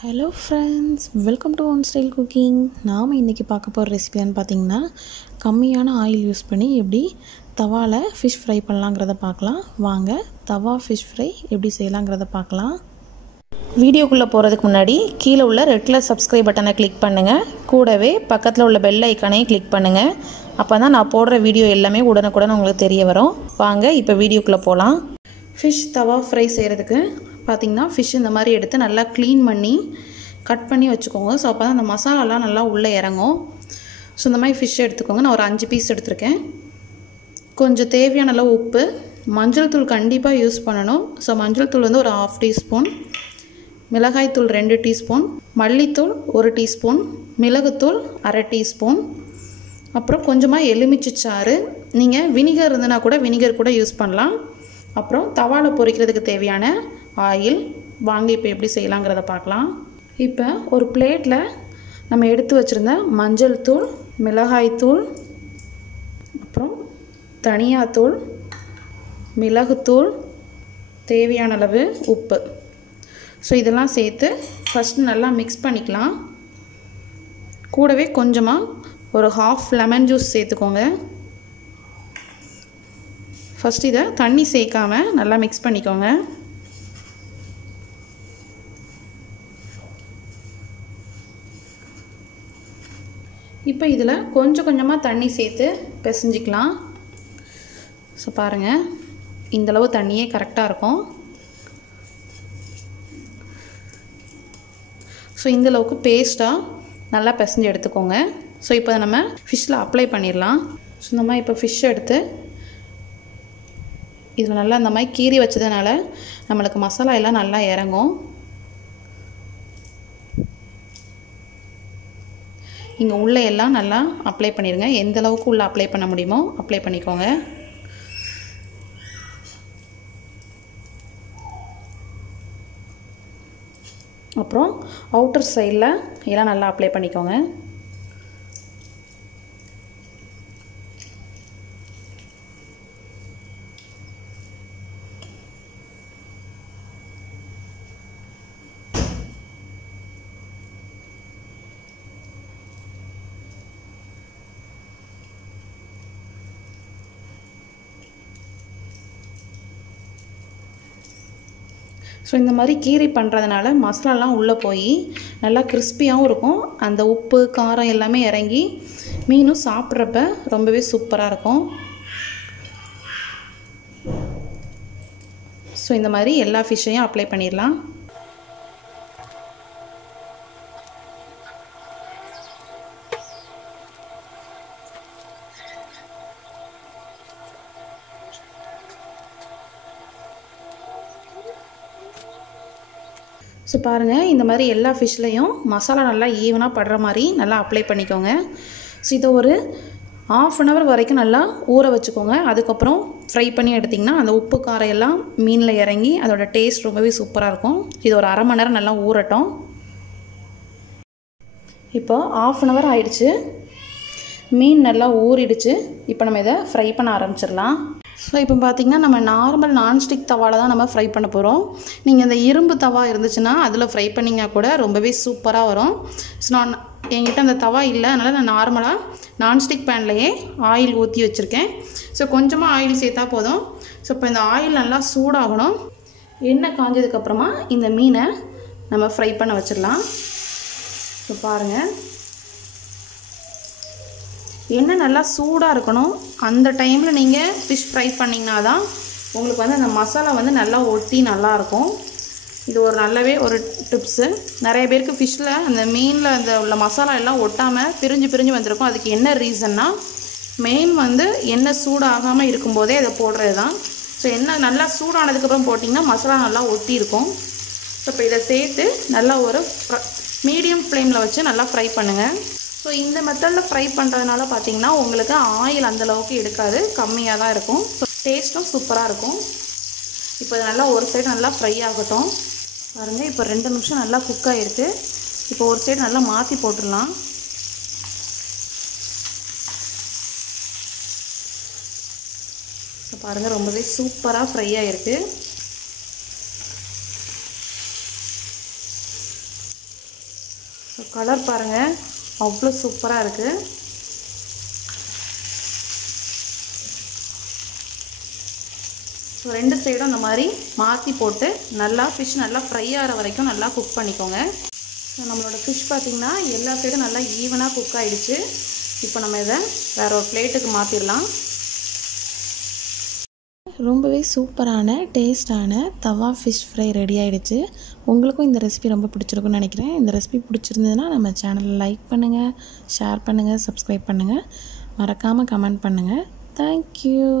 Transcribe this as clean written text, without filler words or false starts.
Hello friends, welcome to one style cooking. நாம் இன்றைக்கி பார்க்க போகிற ரெசிபியான்னு பார்த்தீங்கன்னா கம்மியான ஆயில் யூஸ் பண்ணி எப்படி தவாவில் ஃபிஷ் ஃப்ரை பண்ணலாங்கிறத பார்க்கலாம். வாங்க தவா ஃபிஷ் ஃப்ரை எப்படி செய்யலாங்கிறத பார்க்கலாம். வீடியோக்குள்ளே போகிறதுக்கு முன்னாடி கீழே உள்ள ரெட் கலர் சப்ஸ்கிரைப் பட்டனை கிளிக் பண்ணுங்கள். கூடவே பக்கத்தில் உள்ள பெல் ஐக்கானையும் கிளிக் பண்ணுங்கள். அப்போ தான் நான் போடுற வீடியோ எல்லாமே உடனுக்குடன் உங்களுக்கு தெரிய வரும். வாங்க இப்போ வீடியோக்குள்ளே போகலாம். ஃபிஷ் தவா ஃப்ரை செய்கிறதுக்கு பார்த்திங்கன்னா ஃபிஷ் இந்த மாதிரி எடுத்து நல்லா க்ளீன் பண்ணி கட் பண்ணி வச்சுக்கோங்க. ஸோ அப்போ தான் அந்த மசாலாலாம் நல்லா உள்ளே இறங்கும். ஸோ இந்த மாதிரி ஃபிஷ் எடுத்துக்கோங்க. நான் ஒரு 5 பீஸ் எடுத்திருக்கேன். கொஞ்சம் தேவையான அளவு உப்பு, மஞ்சள் தூள் கண்டிப்பாக யூஸ் பண்ணணும். ஸோ மஞ்சள் தூள் வந்து ஒரு 1/2 டீஸ்பூன், மிளகாய் தூள் 2 டீஸ்பூன், மல்லித்தூள் 1 டீஸ்பூன், மிளகுத்தூள் 1/2 டீஸ்பூன், அப்புறம் கொஞ்சமாக எலுமிச்சை சாறு. நீங்கள் வினிகர் இருந்ததுன்னா கூட வினிகர் கூட யூஸ் பண்ணலாம். அப்புறம் தவாவில் பொரிக்கிறதுக்கு தேவையான ஆயில். வாங்கி இப்போ எப்படி செய்யலாங்கிறத பார்க்கலாம். இப்போ ஒரு பிளேட்டில் நம்ம எடுத்து வச்சுருந்த மஞ்சள் தூள், மிளகாய் தூள், அப்புறம் தனியாத்தூள், மிளகுத்தூள், தேவையான அளவு உப்பு, ஸோ இதெல்லாம் சேர்த்து ஃபஸ்ட்டு நல்லா மிக்ஸ் பண்ணிக்கலாம். கூடவே கொஞ்சமாக ஒரு 1/2 லெமன் ஜூஸ் சேர்த்துக்கோங்க. ஃபஸ்ட் இதை தண்ணி சேர்க்காமல் நல்லா மிக்ஸ் பண்ணிக்கோங்க. இப்போ இதில் கொஞ்சம் கொஞ்சமாக தண்ணி சேர்த்து பிசைஞ்சிக்கலாம். ஸோ பாருங்கள், இந்தளவு தண்ணியே கரெக்டாக இருக்கும். ஸோ இந்தளவுக்கு பேஸ்ட்டாக நல்லா பிசைஞ்சு எடுத்துக்கோங்க. ஸோ இப்போ நம்ம ஃபிஷ்ஷில் அப்ளை பண்ணிடலாம். ஸோ இந்த மாதிரி இப்போ ஃபிஷ் எடுத்து இதில் நல்லா இந்த மாதிரி கீறி வச்சதுனால நம்மளுக்கு மசாலா எல்லாம் நல்லா இறங்கும். இங்கே உள்ளே எல்லாம் நல்லா அப்ளை பண்ணிடுங்க. எந்த அளவுக்கு உள்ளே அப்ளை பண்ண முடியுமோ அப்ளை பண்ணிக்கோங்க. அப்புறம் அவுட்டர் சைடில் எல்லாம் நல்லா அப்ளை பண்ணிக்கோங்க. ஸோ இந்த மாதிரி கீரி பண்ணுறதுனால மசாலாலாம் உள்ளே போய் நல்லா கிறிஸ்பியாகவும் இருக்கும். அந்த உப்பு காரம் எல்லாமே இறங்கி மீனும் சாப்பிட்றப்ப ரொம்பவே சூப்பராக இருக்கும். ஸோ இந்த மாதிரி எல்லா ஃபிஷ்ஷையும் அப்ளை பண்ணிடலாம். ஸோ பாருங்கள், இந்த மாதிரி எல்லா ஃபிஷ்லேயும் மசாலா நல்லா ஈவனாக படுற மாதிரி நல்லா அப்ளை பண்ணிக்கோங்க. ஸோ இதை ஒரு 1/2 hour வரைக்கும் நல்லா ஊற வச்சுக்கோங்க. அதுக்கப்புறம் ஃப்ரை பண்ணி எடுத்திங்கன்னா அந்த உப்பு காரம் எல்லாம் மீனில் இறங்கி அதோட டேஸ்ட் ரொம்பவே சூப்பராக இருக்கும். இது ஒரு 1/2 மணி நேரம் நல்லா ஊறட்டும். இப்போ 1/2 hour ஆயிடுச்சு. மீன் நல்லா ஊறிடுச்சு. இப்போ நம்ம இதை ஃப்ரை பண்ண ஆரம்பிச்சிடலாம். ஸோ இப்போ பார்த்திங்கன்னா நம்ம நார்மல் நான்ஸ்டிக் தவாவில் தான் நம்ம ஃப்ரை பண்ண போகிறோம். நீங்கள் இந்த இரும்பு தவா இருந்துச்சுன்னா அதில் ஃப்ரை பண்ணிங்கன்னா கூட ரொம்பவே சூப்பராக வரும். ஸோ என்கிட்ட அந்த தவா இல்லை, அதனால் நான் நார்மலாக நான்ஸ்டிக் பேன்லேயே ஆயில் ஊற்றி வச்சுருக்கேன். ஸோ கொஞ்சமாக ஆயில் சேர்த்தா போதும். ஸோ இப்போ இந்த ஆயில் நல்லா சூடாகணும். எண்ணெய் காஞ்சதுக்கப்புறமா இந்த மீனை நம்ம ஃப்ரை பண்ண வச்சிடலாம். ஸோ பாருங்கள், எண்ணெய் நல்லா சூடாக இருக்கணும். அந்த டைமில் நீங்கள் ஃபிஷ் ஃப்ரை பண்ணிங்கன்னா தான் உங்களுக்கு வந்து அந்த மசாலா வந்து நல்லா ஒட்டி நல்லாயிருக்கும். இது ஒரு நல்லாவே ஒரு டிப்ஸு. நிறைய பேருக்கு ஃபிஷ்ஷில் அந்த மீனில் அந்த உள்ள மசாலா எல்லாம் ஒட்டாமல் பிரிஞ்சு பிரிஞ்சு வந்திருக்கும். அதுக்கு என்ன ரீசன்னா, மெயின் வந்து எண்ணெய் சூடாகாமல் இருக்கும்போதே இதை போடுறது தான். ஸோ எண்ணெய் நல்லா சூடானதுக்கப்புறம் போட்டிங்கன்னா மசாலா நல்லா ஒட்டி இருக்கும். ஸோ இப்போ இதை சேர்த்து நல்லா ஒரு மீடியம் ஃப்ளேமில் வச்சு நல்லா ஃப்ரை பண்ணுங்கள். ஸோ இந்த மெத்தடில் ஃப்ரை பண்ணுறதுனால பார்த்திங்கன்னா உங்களுக்கு ஆயில் அந்தளவுக்கு எடுக்காது, கம்மியாக தான் இருக்கும். ஸோ டேஸ்ட்டும் சூப்பராக இருக்கும். இப்போ இது நல்லா ஒரு சைடு நல்லா ஃப்ரை ஆகட்டும். பாருங்கள், இப்போ 2 நிமிஷம் நல்லா குக் ஆகிருக்கு. இப்போ ஒரு சைடு நல்லா மாற்றி போட்டுடலாம். ஸோ பாருங்கள், ரொம்பவே சூப்பராக ஃப்ரை ஆகிருக்கு. கலர் பாருங்கள், அவ்வளோ சூப்பராக இருக்குது. ஸோ 2 சைடும் இந்த மாதிரி மாற்றி போட்டு நல்லா ஃபிஷ் நல்லா ஃப்ரை ஆகிற வரைக்கும் நல்லா குக் பண்ணிக்கோங்க. ஸோ நம்மளோட ஃபிஷ் பார்த்திங்கன்னா எல்லா சைடும் நல்லா ஈவனாக குக் ஆகிடுச்சு. இப்போ நம்ம இதை வேறு ஒரு பிளேட்டுக்கு மாற்றிடலாம். ரொம்பவே சூப்பரான டேஸ்டான தவா ஃபிஷ் ஃப்ரை ரெடி ஆகிடுச்சு. உங்களுக்கும் இந்த ரெசிபி ரொம்ப பிடிச்சிருக்குன்னு நினைக்கிறேன். இந்த ரெசிபி பிடிச்சிருந்ததுன்னா நம்ம சேனலை லைக் பண்ணுங்கள், ஷேர் பண்ணுங்கள், சப்ஸ்கிரைப் பண்ணுங்கள், மறக்காமல் கமெண்ட் பண்ணுங்கள். தேங்க்யூ.